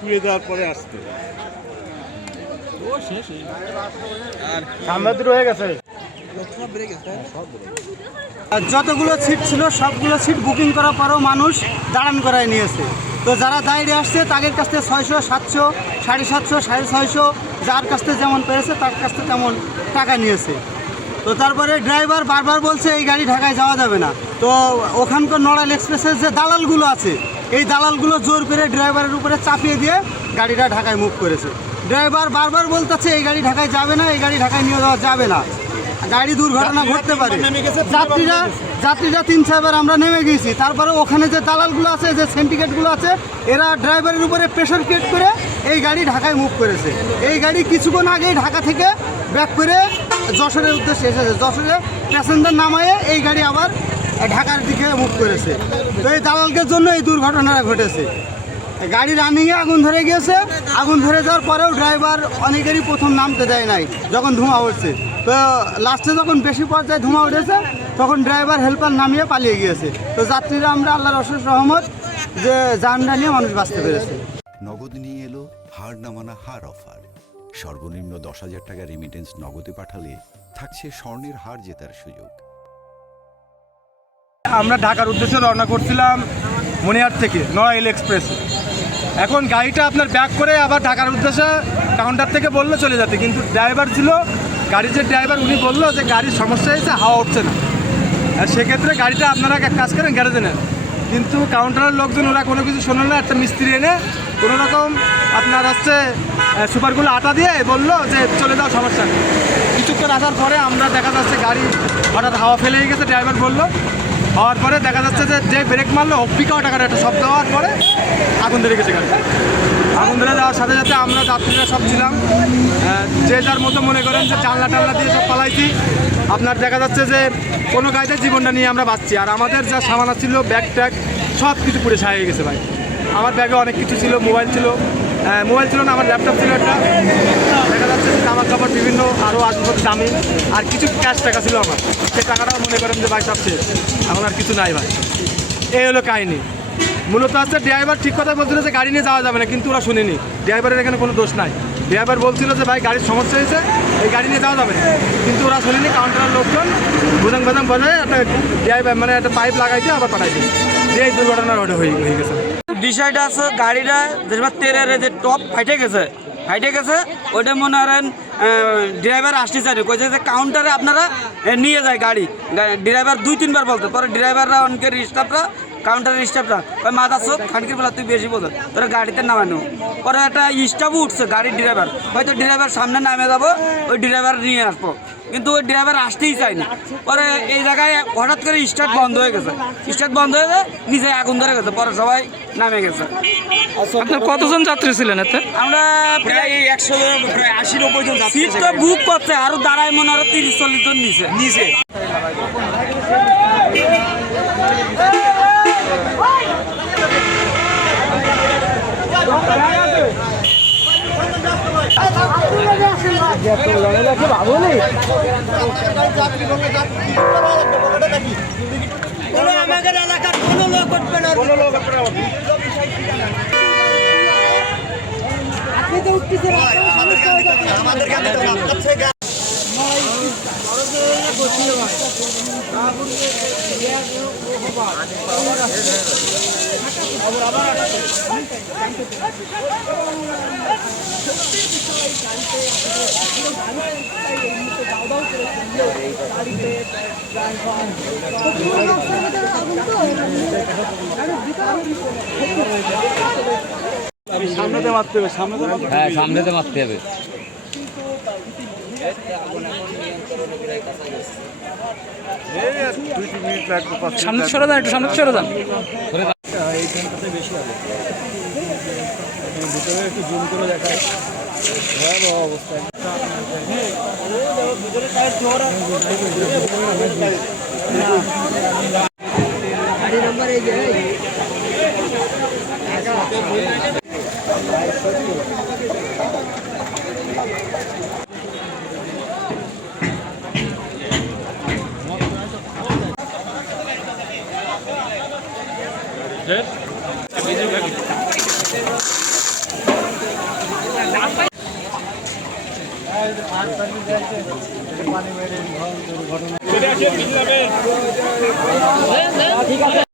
তুলে দেওয়ার পরে আসতে যতগুলো সিট ছিল সবগুলো সিট বুকিং করার পরও মানুষ দাঁড়ান করায় নিয়েছে। তো যারা দাঁড়িয়ে আসছে তাদের কাছ থেকে 600, 700, 750, 650 যার কাছ থেকে যেমন পেরেছে তার কাছ থেকে তেমন টাকা নিয়েছে। তো তারপরে ড্রাইভার বারবার বলছে এই গাড়ি ঢাকায় যাওয়া যাবে না। তো ওখানকার নড়াইল এক্সপ্রেসের যে দালালগুলো আছে এই দালালগুলো জোর করে ড্রাইভারের উপরে চাপিয়ে দিয়ে গাড়িটা ঢাকায় মুভ করেছে। ড্রাইভার বারবার বলতেছে এই গাড়ি ঢাকায় যাবে না, এই গাড়ি ঢাকায় নিয়ে যাওয়া যাবে না, গাড়ি দুর্ঘটনা ঘটতে পারে। যাত্রীরা 3-4বার আমরা নেমে গিয়েছি। তারপরে ওখানে যে দালালগুলো আছে, যে সিন্ডিকেটগুলো আছে, এরা ড্রাইভারের উপরে প্রেশার ক্রিয়েট করে এই গাড়ি ঢাকায় মুভ করেছে। এই গাড়ি কিছুক্ষণ আগেই ঢাকা থেকে ব্যাক করে যশোরের উদ্দেশ্যে এসেছে। যশোরে প্যাসেঞ্জার নামায়ে এই গাড়ি আবার ঢাকার দিকে মুভ করেছে। তো এই দালালদের জন্য এই দুর্ঘটনাটা ঘটেছে। গাড়ি রানিংয়ে আগুন ধরে গিয়েছে। আগুন ধরে যাওয়ার পরেও ড্রাইভার অনেকেরই প্রথম নামতে দেয় নাই যখন ধোঁয়া উঠছে। তো লাস্টে যখন বেশি পর্যায়ে ধোঁয়া উঠেছে তখন ড্রাইভার হেল্পার নামিয়ে পালিয়ে গিয়েছে। তো যাত্রীরা আমরা আল্লাহর অশেষ রহমত যে জানটা নিয়ে মানুষ বাঁচতে পেরেছে। নগদ নিয়ে এলো হার না মানা হার অফার। সর্বনিম্ন 10,000 টাকা রেমিটেন্স নগদে পাঠালে থাকছে স্বর্ণের হার জেতার সুযোগ। আমরা ঢাকার উদ্দেশ্যে রওনা করছিলাম মনিহাট থেকে নড়াইল এক্সপ্রেস। এখন গাড়িটা আপনার ব্যাক করে আবার ঢাকার উদ্দেশ্যে কাউন্টার থেকে বললো চলে যেতে, কিন্তু ড্রাইভার ছিল, গাড়ির যে ড্রাইভার উনি বললো যে গাড়ির সমস্যা হয়েছে, হাওয়া উঠছে না। আর সেক্ষেত্রে গাড়িটা আপনারা এক কাজ করেন গ্যারেজে নেন। কিন্তু কাউন্টারের লোকজন ওরা কোনো কিছু শোনো না। একটা মিস্ত্রি এনে কোনো রকম আপনার হচ্ছে সুপারগুলো আটা দিয়ে বললো যে চলে যাও, সমস্যা নেই। কিছুক্ষণ আসার পরে আমরা দেখা যাচ্ছে গাড়ি হঠাৎ হাওয়া ফেলে গেছে। ড্রাইভার বললো, হওয়ার পরে দেখা যাচ্ছে যে ব্রেক মারলো অপিকাও টাকার একটা শব্দ হওয়ার পরে আগুন ধরে গেছে গাড়ি। আগুন ধরে যাওয়ার সাথে সাথে আমরা যাত্রীরা সব ছিলাম, যে যার মতো মনে করেন যে জানলা টাল্লা দিয়ে সব পালাইছি। আপনার দেখা যাচ্ছে যে কোনো গাড়িতে জীবনটা নিয়ে আমরা বাঁচছি। আর আমাদের যা সামান ছিল, ব্যাগ ট্যাগ সব কিছু পুড়ে ছাই হয়ে গেছে ভাই। আমার ব্যাগে অনেক কিছু ছিল, মোবাইল ছিল না, আমার ল্যাপটপ ছিল একটা, দেখা যাচ্ছে যে জামা কাপড় বিভিন্ন আরও আসবাব দামি, আর কিছু ক্যাশ টাকা ছিল আমার। সে টাকাটাও মনে করেন যে ভাই সব শেষ, এখন আর কিছু নাই ভাই। এই হলো কাহিনি। মূলত হচ্ছে ড্রাইভার ঠিক কথা বলছিল যে গাড়ি নিয়ে যাওয়া যাবে না, কিন্তু ওরা শুনেনি। ড্রাইভারের এখানে কোনো দোষ নাই। ড্রাইভার বলছিল যে ভাই গাড়ির সমস্যা হয়েছে, এই গাড়ি নিয়ে যাওয়া যাবে না, কিন্তু ওরা শুনেনি। কাউন্টারের লোকজন বুঝাং বাজাং বাজায় একটা ড্রাইভার মানে একটা পাইপ লাগাইতে আবার পাঠাই দিয়ে এই দুর্ঘটনা হয়ে গেছে। বিষয়টা আছে গাড়িটা যেটা তেলের যে টপ ফাইটে গেছে ওইটা মনে করেন ড্রাইভার আসতে চাই কইছে যে কাউন্টারে আপনারা নিয়ে যায় গাড়ি। ড্রাইভার 2-3বার বলতো, পরে ড্রাইভাররা অনেকের স্টাফরা কাউন্টারের স্টাফরা ওই মাথা চোখ খানকির বেলা তুই বেশি বোঝো, তোরা গাড়িতে নামানো। পরে একটা স্টাফও উঠছে গাড়ির ড্রাইভার, হয়তো ড্রাইভার সামনে নামে যাবো, ওই ড্রাইভার নিয়ে আসবো, কিন্তু ওই ড্রাইভার আসতেই চায়নি। পরে এই জায়গায় হঠাৎ করে স্টার্ট বন্ধ হয়ে গেছে, নিজে আগুন ধরে গেছে, পরে সবাই নামে গেছে। আপনার কতজন যাত্রী ছিলেন এতে? আমরা প্রায় 100 জন, প্রায় 80-90 জন যাত্রী বুক করছে, আরো দাঁড়ায় মনে হয় 30-40 জন নিচে। আমাদের এলাকার কোনো লোক উঠবে না, সামনেতে মারতে হবে, সামনেতে মারতে হবে। সামনে সরে যান, একটু সামনে সরে যান। এইখানটাতে বেশি হবে, ভিতরে একটু জুম করে দেখায় ভয়াবহ অবস্থায়। ঠিক আছে